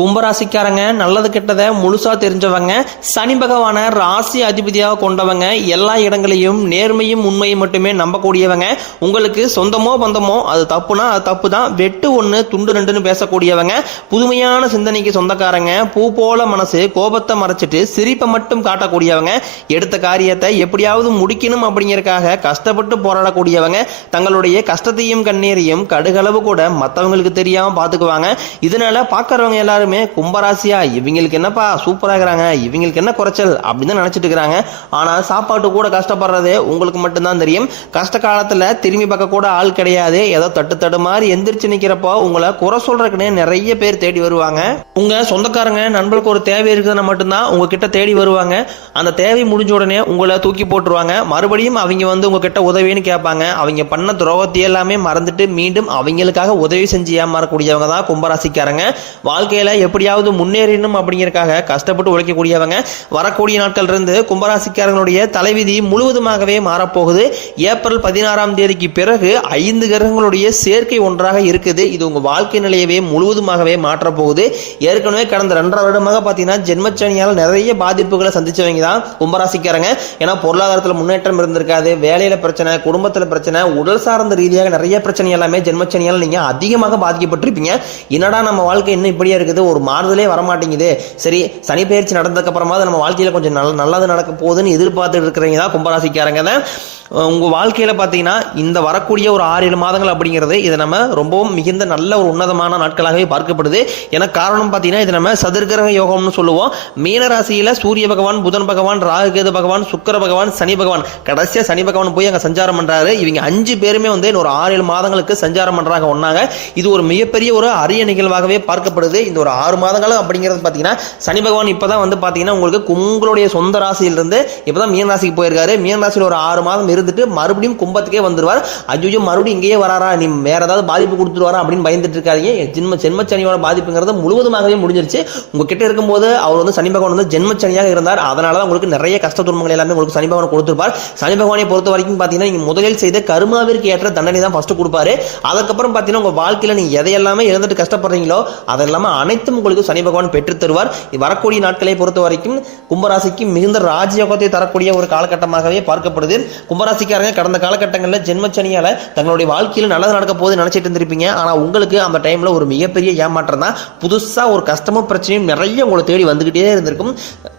கும்பராசிக்காரங்க நல்லது கெட்டதை முழுசா தெரிஞ்சவங்க, சனி பகவான ராசி அதிபதியாக கொண்டவங்க, எல்லா இடங்களையும் நேர்மையும் உண்மையும் மட்டுமே நம்பக்கூடியவங்க. உங்களுக்கு சொந்தமோ பந்தமோ அது தப்புனா அது தப்பு தான், வெட்டு ஒன்று துண்டு ரெண்டுன்னு பேசக்கூடியவங்க. புதுமையான சிந்தனைக்கு சொந்தக்காரங்க, பூ போல மனசு, கோபத்தை மறைச்சிட்டு சிரிப்பை மட்டும் காட்டக்கூடியவங்க. எடுத்த காரியத்தை எப்படியாவது முடிக்கணும் அப்படிங்கறதுக்காக கஷ்டப்பட்டு போராடக்கூடியவங்க. தங்களுடைய கஷ்டத்தையும் கண்ணீரையும் கடுகளவு கூட மற்றவங்களுக்கு தெரியாம பாத்துக்குவாங்க. இதனால பாக்குறவங்க எல்லாருமே கும்பராசியா இவங்களுக்கு என்னப்பா சூப்பரா இருக்கிறாங்க, இவங்களுக்கு என்ன குறைச்சல் அப்படின்னு நினைச்சிட்டு இருக்கிறாங்க. ஆனா சாப்பாட்டு கூட கஷ்டப்படுறது உங்களுக்கு மட்டும்தான் தெரியும். கஷ்ட காலத்துல திரும்பி பார்க்க கூட ஆள் கிடையாது. ஏதோ தட்டு மாதிரி எந்திரிச்சு நிக்கிறப்போ உங்களை குறை சொல்றதுக்குன்னு நிறைய பேர் தேடி வருவாங்க. உங்க சொந்தக்காரங்க நண்பர்களுக்கு ஒரு தேவை இருக்குதுன்னா மட்டும்தான் உங்ககிட்ட தேடி வருவாங்க. அந்த தேவை முடிஞ்ச உடனே உங்களை தூக்கி போட்டுருவாங்க. மறுபடியும் அவங்க உங்ககிட்ட உதவின்னு கேட்பாங்க. அவங்க பண்ண துரோகத்தை எல்லாமே மறந்துட்டு மீண்டும் அவங்களுக்காக உதவி செஞ்சு ஏமாறக்கூடியவங்க தான் கும்பராசிக்காரங்க. வாழ்க்கையில எப்படியாவது முன்னேறணும் அப்படிங்கறதுக்காக கஷ்டப்பட்டு உழைக்கக்கூடியவங்க. வரக்கூடிய நாட்கள் இருந்து கும்பராசிக்காரங்களுடைய தலைவிதி முழுவதுமாகவே மாறப்போகுது. ஏப்ரல் 16ஆம் தேதிக்கு பிறகு 5 கிரகங்களுடைய சேர்க்கை ஒன்றாக இருக்குது. இது உங்க வாழ்க்கை நிலையவே முழுவதுமாகவே மாற்ற போகுது. ஏற்கனவே கடந்த 2.5 வருடமாக பாத்தீங்கன்னா ஜென்மச்சனியால் நிறைய பாதிப்புகளை சந்திச்சவங்க தான் கும்பராசிக்காரங்க. ஏன்னா பொருளாதாரத்தில் முன்னேற்றம் இருந்திருக்காது, வேலையில பிரச்சனை, குடும்பத்துல பிரச்சனை, உடல் சார்ந்த ரீதியாக நிறைய பிரச்சனை எல்லாமே ஜென்மச்சனியால் நீங்க அதிகமாக பாதிக்கப்பட்டிருப்பீங்க. என்னடா நம்ம வாழ்க்கை இன்னும் இப்படியே இருக்குது, ஒரு மாறுதலே வரமாட்டேங்குது, சரி சனி பயிற்சி நடந்ததுக்கு அப்புறமா நம்ம வாழ்க்கையில கொஞ்சம் நல்லது நடக்க போகுதுன்னு எதிர்பார்த்துட்டு இருக்கிறவங்க தான் கும்பராசிக்காரங்க தான். உங்க வாழ்க்கையில பாத்தீங்கன்னா இந்த வரக்கூடிய ஒரு 6-7 மாதங்கள் அப்படிங்கிறது இது நம்ம ரொம்பவும் மிகுந்த நல்ல ஒரு உன்னதமான நாட்களாகவே பார்க்கப்படுது. ஏன்னா காரணம் பாத்தீங்கன்னா இது நம்ம சதுர்கிரக யோகம்னு சொல்லுவோம். மீன ராசியில சூரிய பகவான், புதன் பகவான், ராகு கேது பகவான், சுக்கிர பகவான், சனி பகவான், கடைசியா சனி பகவான் போய் அங்க சஞ்சாரம் பண்றாரு. இவங்க 5 பேருமே ஒரு 6-7 மாதங்களுக்கு சஞ்சாரம் பண்றாங்க ஒன்னாங்க. இது ஒரு மிகப்பெரிய ஒரு அரிய நிகழ்வாகவே பார்க்கப்படுது. இந்த ஒரு 6 மாதங்கள் அப்படிங்கிறது பாத்தீங்கன்னா சனி பகவான் இப்பதான் பாத்தீங்கன்னா உங்களுக்கு உங்களுடைய சொந்த ராசியிலிருந்து இப்பதான் மீன ராசிக்கு போயிருக்காரு. மீன ராசியில் ஒரு 6 மாதம் இருந்துட்டு மறுபடியும் கும்பத்துக்கே வந்துருவார். ஐயோ மறுபடியும் இங்கேயே வராரா, நீ வேற ஏதாவது பாதிப்பு கொடுத்துருவாரா அப்படின்னு பயந்துட்டு இருக்காங்க. ஜென்மச்சனியோட பாதிப்புங்கிறது முழுவதுமாகவே முடிஞ்சிருச்சு. உங்ககிட்ட இருக்கும்போது அவர் சனி பகவான் ஜென்மச்சனியாக இருந்தார். அதனாலதான் உங்களுக்கு நிறைய கஷ்ட துன்பங்கள் எல்லாமே உங்களுக்கு சனி பகவான் கொடுத்திருப்பார். சனி பகவானை பொறுத்த வரைக்கும் பாத்தீங்கன்னா நீங்க முதலில் செய்த கர்மாவிற்கு ஏற்ற தண்டனை தான் ஃபர்ஸ்ட் கொடுப்பாரு. அதுக்கப்புறம் பாத்தீங்கன்னா உங்க வாழ்க்கையில நீங்க எதையெல்லாமே இழந்துட்டு கஷ்டப்படுறீங்களோ அதெல்லாமே அனைத்தும் உங்களுக்கு சனி பகவான் பெற்று தருவார். வரக்கூடிய நாட்களை பொறுத்த வரைக்கும் கும்பராசிக்கு மிகுந்த ராஜயோகத்தை தரக்கூடிய ஒரு காலகட்டமாகவே பார்க்கப்படுது. கும்பராசிக்காரங்க கடந்த காலகட்டங்களில் ஜென்மச்சனியால தங்களுடைய வாழ்க்கையில் நல்லது நடக்க போது நினைச்சிட்டு இருந்திருப்பீங்க. ஆனா உங்களுக்கு அந்த டைம்ல ஒரு மிகப்பெரிய ஏமாற்றம் தான். புதுசா ஒரு கஷ்டமும் பிரச்சனையும் நிறைய உங்களை தேடி வந்துகிட்டே இருந்திருக்கும்.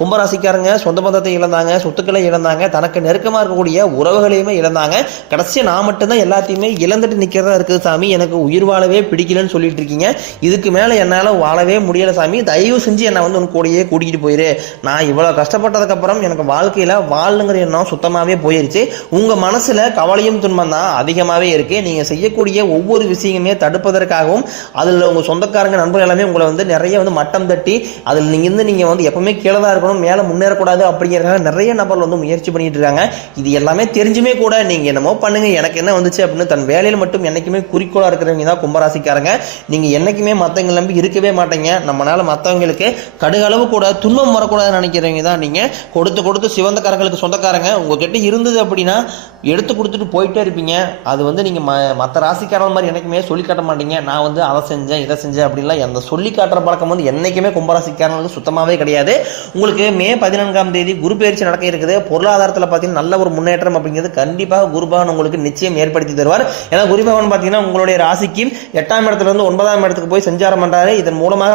கும்பராசிக்காரங்க சொந்த பந்தத்தை இழந்தாங்க, சொத்துக்களை இழந்தாங்க, தனக்கு நெருக்கமா இருக்கக்கூடிய உறவுகளையுமே இழந்தாங்க. கடைசியா நான் மட்டும்தான் எல்லாத்தையுமே இழந்துட்டு நிக்கிறதா இருக்குது சாமி, எனக்கு உயிர் வாழவே பிடிக்கலன்னு சொல்லிட்டு இருக்கீங்க. இதுக்கு மேல என்னால வாழவே முடியல சாமி, தயவு செஞ்சு என்ன உன் கூடயே கூட்டிகிட்டு போயிரு. நான் இவ்வளவு கஷ்டப்பட்டதுக்கு அப்புறம் எனக்கு வாழ்க்கையில வாழணுங்கிற எண்ணம் சுத்தமாவே போயிருச்சு. உங்க மனசுல கவலையும் துன்பம் தான் அதிகமாவே இருக்கு. நீங்க செய்யக்கூடிய ஒவ்வொரு விஷயமே தடுப்பதற்காகவும் அதுல உங்க சொந்தக்காரங்க நண்பர்கள் எல்லாமே உங்களை நிறைய மட்டம் தட்டி அதில் நீங்க எப்பவுமே கீழே தான் இருக்கணும், மேல முன்னேறக்கூடாது அப்படிங்கிறதுக்காக நிறைய நபர்கள் முயற்சி பண்ணிட்டு இருக்காங்க. இது எல்லாமே தெரிஞ்சுமே கூட நீங்க என்னமோ பண்ணுங்க, எனக்கு என்ன வந்துச்சு அப்படின்னு தன் வேலையில மட்டும் என்னைக்குமே குறிக்கோளா இருக்கிறவங்க தான் கும்பராசிக்காரங்க. நீங்க என்னைக்குமே மத்தவங்க நம்பி இருக்கவே மாட்டீங்க. நம்மளால மத்தவங்களுக்கு கடுகளவு கூட துன்பம் வரக்கூடாதுன்னு நினைக்கிறவங்க தான் நீங்க. கொடுத்து சிவந்தக்காரங்களுக்கு சொந்தக்காரங்க உங்ககிட்ட இருந்தது அப்படின்னா எடுத்து கொடுத்துட்டு போயிட்டே இருப்பீங்க. அது நீங்க மற்ற ராசிக்காரங்க மாதிரி என்னைக்குமே சொல்லி காட்ட மாட்டீங்க. நான் அதை செஞ்சேன் இதை செஞ்சேன் அப்படின்லாம் அந்த சொல்லி காட்டுற பழக்கம் என்னைக்குமே கும்பராசிக்காரங்களுக்கு சுத்தமாவே கிடையாது. உங்களுக்கு மே 14ஆம் தேதி குரு பயிற்சி நடக்க இருக்குது. பொருளாதாரத்தில் பார்த்தீங்கன்னா நல்ல ஒரு முன்னேற்றம் அப்படிங்கிறது கண்டிப்பாக குரு பகவான் உங்களுக்கு நிச்சயம் ஏற்படுத்தி தருவார். ஏன்னா குரு பகவான் பார்த்தீங்கன்னா உங்களுடைய ராசிக்கு 8ஆம் இடத்துல இருந்து 9ஆம் இடத்துக்கு போய் சஞ்சாரம் பண்றாரு. இதன் மூலமாக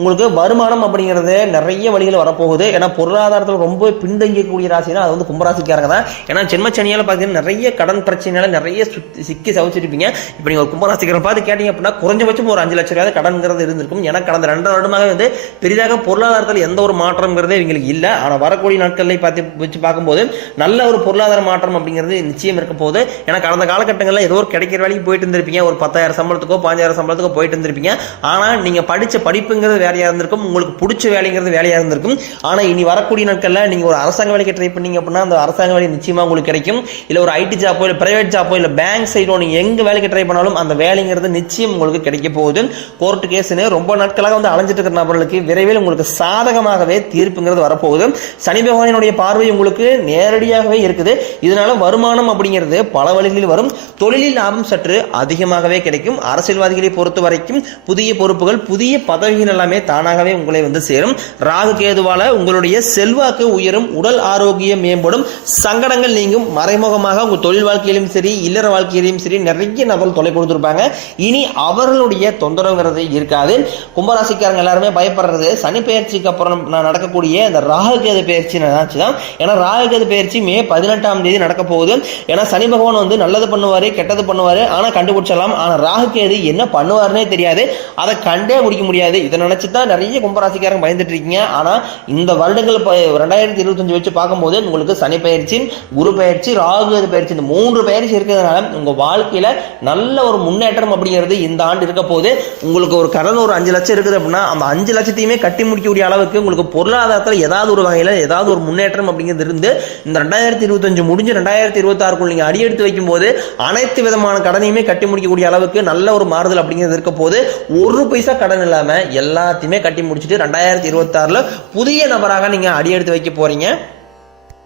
உங்களுக்கு வருமானம் அப்படிங்கிறது நிறைய வழிகள் வரப்போகுது. ஏன்னா பொருளாதாரத்தில் ரொம்ப பின்தங்கக்கூடிய ராசினா அது கும்பராசிக்காரங்க தான். ஏன்னா ஜென்மச்சனியால பார்த்தீங்கன்னா நிறைய கடன் பிரச்சனையால நிறைய சிக்கி சவிச்சிருப்பீங்க. இப்போ நீங்க ஒரு கும்பராசிக்காரரை பார்த்து கேட்டீங்க அப்படின்னா குறைஞ்சபட்சம் ஒரு 5 லட்சம் ரூபாய் கடன்கிறது இருந்திருக்கும். ஏன்னா கடந்த 2 வருடமாக பெரிதாக பொருளாதாரத்தில் எந்த ஒரு மாற்றம்ங்கிறதே இவங்களுக்கு இல்லை. ஆனால் வரக்கூடிய நாட்களில் வச்சு பார்க்கும்போது நல்ல ஒரு பொருளாதார மாற்றம் அப்படிங்கிறது நிச்சயம் இருக்க போகுது. ஏன்னா கடந்த காலகட்டங்களில் ஏதோ ஒரு கிடைக்கிற வேலைக்கு போயிட்டு இருந்திருப்பீங்க, ஒரு 10,000 சம்பளத்துக்கோ 5,000 சம்பளத்துக்கோ போயிட்டு இருந்திருப்பீங்க. ஆனால் நீங்க படிச்ச படிப்புங்கிறது வேலையா இருந்திருக்கும், உங்களுக்கு பிடிச்ச வேலைங்கிறது வேலையா இருந்திருக்கும். ஆனால் இனி வரக்கூடிய நாட்களில் நீங்க ஒரு அரசாங்க வேலைக்கு ட்ரை பண்ணீங்க அப்படின்னா அந்த அரசாங்க வேலை நிச்சயமா உங்களுக்கு கிடைக்கும். இல்லை ஒரு ஐடி ஜாப்போ இல்லை பிரைவேட் ஜாப்போ இல்லை பேங்க் சைடோ நீங்க எங்க வேலைக்கு ட்ரை பண்ணாலும் அந்த வேலைங்கிறது நிச்சயம் உங்களுக்கு கிடைக்க போகுது. கோர்ட்டு கேஸ்னு ரொம்ப நாட்களாக அலைஞ்சிட்டு இருக்கிற நபர்களுக்கு விரைவில் உங்களுக்கு சாதகமாகவே தீர்ப்புங்கிறது வரப்போகுது. சனி பகவானுடைய பார்வை உங்களுக்கு நேரடியாகவே இருக்குது. இதனால வருமானம் அப்படிங்கிறது பல வழிகளில் வரும். தொழிலில் லாபம் சற்று அதிகமாகவே கிடைக்கும். அரசியல்வாதிகளை பொறுத்த வரைக்கும் புதிய பொறுப்புகள், புதிய பதவிகள் எல்லாமே தானாகவே உங்களை வந்து சேரும். ராகு கேதுவால உங்களுடைய செல்வாக்கு உயரும், உடல் ஆரோக்கியம் மேம்படும், சங்கடங்கள் நீங்கும். மறைமுகமாக உங்க தொழில் வாழ்க்கையிலும் சரி இல்லற வாழ்க்கையிலும் சரி நிறைய நபர்கள் தொலை கொடுத்திருப்பாங்க. இனி அவர்களுடைய தொந்தரவுங்கிறது இருக்காது. கும்பராசிக்காரங்க எல்லாருமே பயப்படுறது சனி பெயர்ச்சிக்கு அப்புறம் நடக்கக்கூடிய இந்த ராகு கேது பெயர்ச்சி தான். ஏன்னா ராகு கேது பெயர்ச்சி மே 18ஆம் தேதி நடக்க போகுது. ஏன்னா சனி பகவான் வந்து நல்லது பண்ணுவாரு கெட்டது பண்ணுவாரு, ஆனா கண்டுபிடிச்சலாம். ஆனா ராகு கேது என்ன பண்ணுவாருன்னே தெரியாது, அதை கண்டே முடிக்க முடியாது. இதை நினைச்சுதான் நிறைய கும்பராசிக்காரங்க பயந்துட்டு இருக்கீங்க. ஆனா இந்த வருடங்கள் 2025 வச்சு பார்க்கும்போது உங்களுக்கு சனி பயிற்சி, குரு பயிற்சி, ராகு கேது பயிற்சி, இந்த 3 பயிற்சி இருக்கிறதுனால உங்க வாழ்க்கையில நல்ல ஒரு முன்னேற்றம் அப்படிங்கிறது இந்த ஆண்டு இருக்க போது. உங்களுக்கு ஒரு கடன் ஒரு 5 லட்சம் இருக்குது அப்படின்னா அந்த 5 லட்சத்தையுமே கட்டி முடிக்கக்கூடிய அளவுக்கு உங்களுக்கு பொருளாதாரத்தில் ஏதாவது ஒரு வகையில் ஏதாவது ஒரு முன்னேற்றம் அப்படிங்கிறது இருந்து இந்த 2025 முடிஞ்சு 2026 நீங்க அடியெடுத்து வைக்கும் போது அனைத்து விதமான கடனையுமே கட்டி முடிக்கக்கூடிய அளவுக்கு நல்ல ஒரு மாறுதல் அப்படிங்கிறது இருக்க போது. ஒரு பைசா கடன் இல்லாம எல்லாத்தையுமே கட்டி முடிச்சுட்டு 2026 புதிய நபராக நீங்க அடியெடுத்து வைக்க போறீங்க.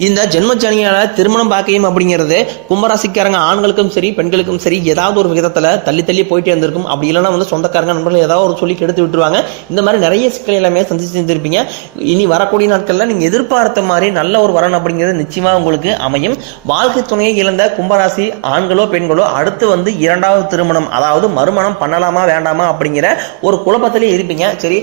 இந்த ஜென்மச்சனியால திருமணம் பாக்கியம் அப்படிங்கிறது கும்பராசிக்காரங்க ஆண்களுக்கும் சரி பெண்களுக்கும் சரி ஏதாவது ஒரு விதத்துல தள்ளி தள்ளி போயிட்டே இருந்திருக்கும். அப்படி இல்லைன்னா வந்து சொந்தக்காரங்க நண்பர்கள் ஏதாவது ஒரு சொல்லி கெடுத்து விட்டுருவாங்க. இந்த மாதிரி நிறைய சிக்கல் எல்லாமே சந்திச்சு செஞ்சிருப்பீங்க. இனி வரக்கூடிய நாட்கள்ல நீங்க எதிர்பார்த்த மாதிரி நல்ல ஒரு வரன் அப்படிங்கிறது நிச்சயமா உங்களுக்கு அமையும். வாழ்க்கை துணையை இழந்த கும்பராசி ஆண்களோ பெண்களோ அடுத்து வந்து 2வது திருமணம் அதாவது மறுமணம் பண்ணலாமா வேண்டாமா அப்படிங்கிற ஒரு குழப்பத்திலே இருப்பீங்க. சரி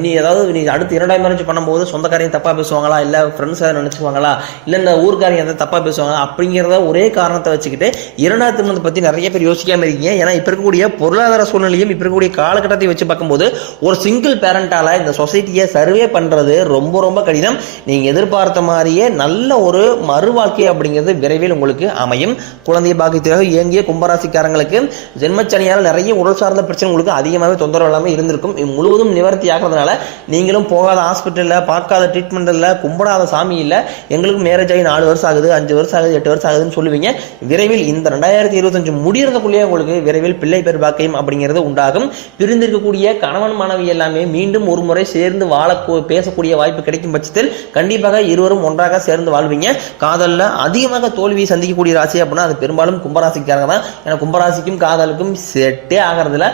இனி ஏதாவது அடுத்து 2வது மேரேஜ் பண்ணும்போது சொந்தக்காரையும் தப்பா பேசுவாங்களா, இல்ல ஃப்ரெண்ட்ஸ் நினைச்சுவாங்களா, இல்ல இந்த ஊர்க்காரங்க எதை தப்பா பேசுவாங்க அப்படிங்கிறத ஒரே காரணத்தை வச்சுக்கிட்டு 2வது திருமணத்தை பத்தி நிறைய பேர் யோசிக்காம இருக்கீங்க. ஏன்னா இப்ப இருக்கக்கூடிய பொருளாதார சூழ்நிலையும் இப்ப இருக்கக்கூடிய காலகட்டத்தை வச்சு பார்க்கும்போது ஒரு சிங்கிள் பேரண்டால இந்த சொசைட்டியை சர்வே பண்றது ரொம்ப ரொம்ப கடினம். நீங்க எதிர்பார்த்த மாதிரியே நல்ல ஒரு மறு வாழ்க்கை அப்படிங்கிறது விரைவில் உங்களுக்கு அமையும். குழந்தை பாக்கியத்திற்காக இயங்கிய கும்பராசிக்காரங்களுக்கு ஜென்மச்சனியால் நிறைய உடல் சார்ந்த பிரச்சனை உங்களுக்கு அதிகமாகவே தொந்தரவு இல்லாமல் இருந்திருக்கும். முழுவதும் நிவர்த்தி ஆகிறதுனால நீங்களும் போகாத ஹாஸ்பிட்டல்ல பார்க்காத ட்ரீட்மெண்ட் இல்ல, கும்பிடாத சாமி இல்ல, எங்களுக்கு மேரேஜ் ஆகி 4 வருஷம் ஆகுது, 5 வருஷம் ஆகுது, 8 வருஷம் ஆகுதுன்னு சொல்லுவீங்க. விரைவில் இந்த 2025 முடியறதுக்குள்ளேயே உங்களுக்கு விரைவில் பிள்ளை பேர் பாக்கியம் அப்படிங்கிறது உண்டாகும். பிரிந்திருக்கக்கூடிய கணவன் மனைவி எல்லாமே மீண்டும் ஒரு முறை சேர்ந்து வாழ பேசக்கூடிய வாய்ப்பு கிடைக்கும் பட்சத்தில் கண்டிப்பாக இருவரும் ஒன்றாக சேர்ந்து வாழ்வீங்க. காதல்ல அதிகமாக தோல்வியை சந்திக்கக்கூடிய ராசி அப்படின்னா அது பெரும்பாலும் கும்பராசிக்காரங்க தான். ஏன்னா கும்பராசிக்கும் காதலுக்கும் செட்டே ஆகிறதுல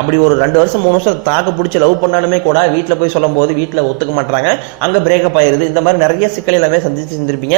அப்படி ஒரு 2 வருஷம் 3 வருஷம் தாக்கு பிடிச்சி லவ் பண்ணாலுமே கூட வீட்டில் போய் சொல்லும் போது வீட்டில் ஒத்துக்க மாட்டாங்க, அங்கே பிரேக்கப் ஆயிருது. இந்த மாதிரி நிறைய சிக்கல் எல்லாமே சந்திச்சு செஞ்சிருப்பீங்க.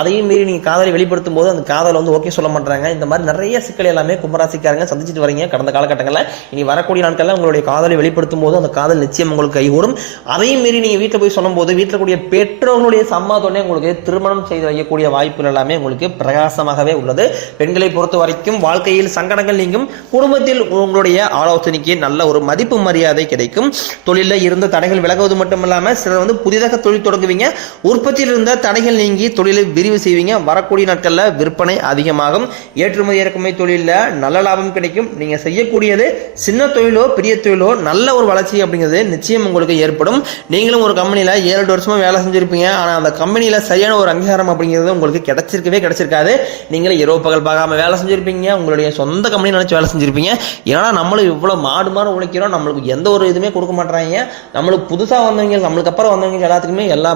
அதையும் மீறி நீங்க காதலை வெளிப்படுத்தும் போது அந்த காதலை வந்து ஓகே சொல்ல மாட்டாங்க. இந்த மாதிரி நிறைய சிக்கல் எல்லாமே கும்பராசிக்காரங்க சந்திச்சுட்டு வரீங்க கடந்த காலகட்டங்களில். இனி வரக்கூடிய நாட்களில் உங்களுடைய காதலை வெளிப்படுத்தும் போது அந்த காதல் நிச்சயம் உங்களுக்கு கைகூடும். அதையும் மீறி நீங்க வீட்டில் போய் சொல்லும் போது வீட்டில் கூடிய பெற்றோர்களுடைய சம்மதத்தோட உங்களுக்கு திருமணம் செய்து வைக்கக்கூடிய வாய்ப்புகள் எல்லாமே உங்களுக்கு பிரகாசமாகவே உள்ளது. பெண்களை பொறுத்த வரைக்கும் வாழ்க்கையில் சங்கடங்கள் நீங்கும், குடும்பத்தில் உங்களுடைய ஆலோசனைக்கு நல்ல ஒரு மதிப்பு மரியாதை கிடைக்கும். தொழிலில் இருந்த தடைகள் விலகுவது மட்டும் இல்லாம சிலர் வந்து புதிதாக தொழில் தொடங்குவீங்க. உற்பத்தியில் இருந்த தடைகள் நீங்கி தொழிலை விரிவு செய்வீங்க. வரக்கூடிய நாட்கள்ல விற்பனை அதிகமாகும். ஏற்றுமதி இறக்குமதி தொழில நல்ல லாபம் கிடைக்கும். நீங்க செய்யக்கூடியது சின்ன தொழிலோ பெரிய தொழிலோ நல்ல ஒரு வளர்ச்சி அப்படிங்கிறது நிச்சயம் உங்களுக்கு ஏற்படும். நீங்களும் ஒரு கம்பெனியில 7-8 வருஷமா வேலை செஞ்சிருப்பீங்க. ஆனா அந்த கம்பெனியில சரியான ஒரு அங்கீகாரம் அப்படிங்கிறது உங்களுக்கு கிடைச்சிருக்காது. நீங்களே இரவு பகல் பார்க்காம வேலை செஞ்சிருப்பீங்க. உங்களுடைய சொந்த கம்பெனி நினைச்சு வேலை செஞ்சிருப்பீங்க. ஏன்னா நம்மளும் இவ்வளவு மாடு உழைக்கிறோம், நம்மளுக்கு எந்த ஒரு இதுவுமே கொடுக்க மாட்டாங்க. நம்மளுக்கு புதுசா வந்தவங்க நம்மளுக்கு அப்புறம் வந்தவங்க எல்லாத்துக்குமே எல்லா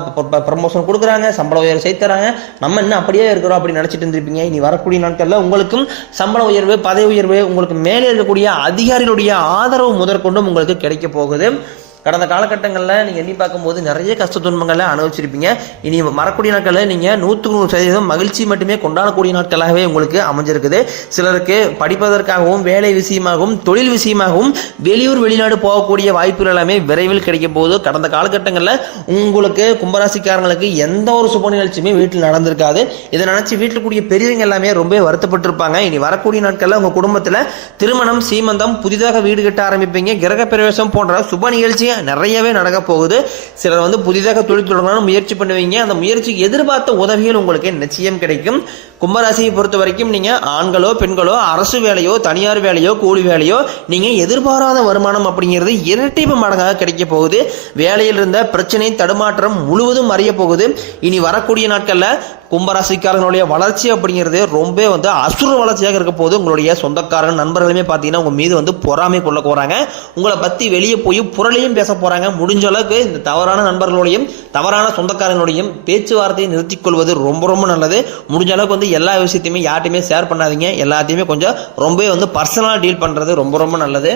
ப்ரமோஷன் கொடுக்குறாங்க, சம்பள உயர்வு செய்தறாங்க, நம்ம இன்னும் அப்படியே இருக்கிறோம் அப்படின்னு நினைச்சிட்டு இருந்திருப்பீங்க. இனி வரக்கூடிய நாட்கள்ல உங்களுக்கும் சம்பள உயர்வு பதவி உயர்வு உங்களுக்கு மேலே இருக்கக்கூடிய அதிகாரிகளுடைய ஆதரவு முதற்கொண்டும் உங்களுக்கு கிடைக்க போகுது. கடந்த காலகட்டங்களில் நீங்கள் எண்ணி பார்க்கும்போது நிறைய கஷ்ட துன்பங்களை அனுபவிச்சிருப்பீங்க. இனி வரக்கூடிய நாட்களில் நீங்கள் 100% மகிழ்ச்சி மட்டுமே கொண்டாடக்கூடிய நாட்களாகவே உங்களுக்கு அமைஞ்சிருக்குது. சிலருக்கு படிப்பதற்காகவும் வேலை விஷயமாகவும் தொழில் விஷயமாகவும் வெளியூர் வெளிநாடு போகக்கூடிய வாய்ப்புகள் எல்லாமே விரைவில் கிடைக்க போகுது. கடந்த காலகட்டங்களில் உங்களுக்கு கும்பராசிக்காரங்களுக்கு எந்த ஒரு சுப நிகழ்ச்சியுமே வீட்டில் நடந்திருக்காது. இதை நினைச்சு வீட்டில் கூடிய பெரியவங்க எல்லாமே ரொம்ப வருத்தப்பட்டிருப்பாங்க. இனி வரக்கூடிய நாட்களில் உங்கள் குடும்பத்தில் திருமணம், சீமந்தம், புதிதாக வீடு கட்ட ஆரம்பிப்பீங்க. கிரக பிரவேசம் போன்ற சுப நிகழ்ச்சி நிறையவே நடக்க போகுது. சிலர் வந்து புதிதாக தொழில் தொடங்கணும் முயற்சி பண்ணுவீங்க. அந்த முயற்சிக்கு எதிர்பார்த்த உதவிகள் உங்களுக்கு நிச்சயம் கிடைக்கும். கும்பராசியை பொறுத்த வரைக்கும் நீங்க ஆண்களோ பெண்களோ அரசு வேலையோ தனியார் வேலையோ கூலி வேலையோ நீங்க எதிர்பாராத வருமானம் அப்படிங்கிறது இரட்டிப்பு மடங்காக கிடைக்க போகுது. வேலையில் இருந்த பிரச்சனை தடுமாற்றம் முழுவதும் அறிய போகுது. இனி வரக்கூடிய நாட்கள்ல கும்பராசிக்காரங்களுடைய வளர்ச்சி அப்படிங்கிறது ரொம்ப வந்து அசுர வளர்ச்சியாக இருக்க போது. உங்களுடைய சொந்தக்காரங்க நண்பர்களுமே பார்த்தீங்கன்னா உங்க மீது வந்து பொறாமை கொள்ள போறாங்க. உங்களை பத்தி வெளியே போய் புரளையும் பேச போறாங்க. முடிஞ்ச அளவுக்கு இந்த தவறான நண்பர்களோடையும் தவறான சொந்தக்காரங்களோடையும் பேச்சுவார்த்தையை நிறுத்திக் கொள்வது ரொம்ப ரொம்ப நல்லது. முடிஞ்ச அளவுக்கு வந்து எல்லா விஷயத்தையுமே யார்ட்டையுமே ஷேர் பண்ணாதீங்க. எல்லாத்தையுமே கொஞ்சம் ரொம்ப வந்து பர்சனலா டீல் பண்றது ரொம்ப ரொம்ப நல்லது.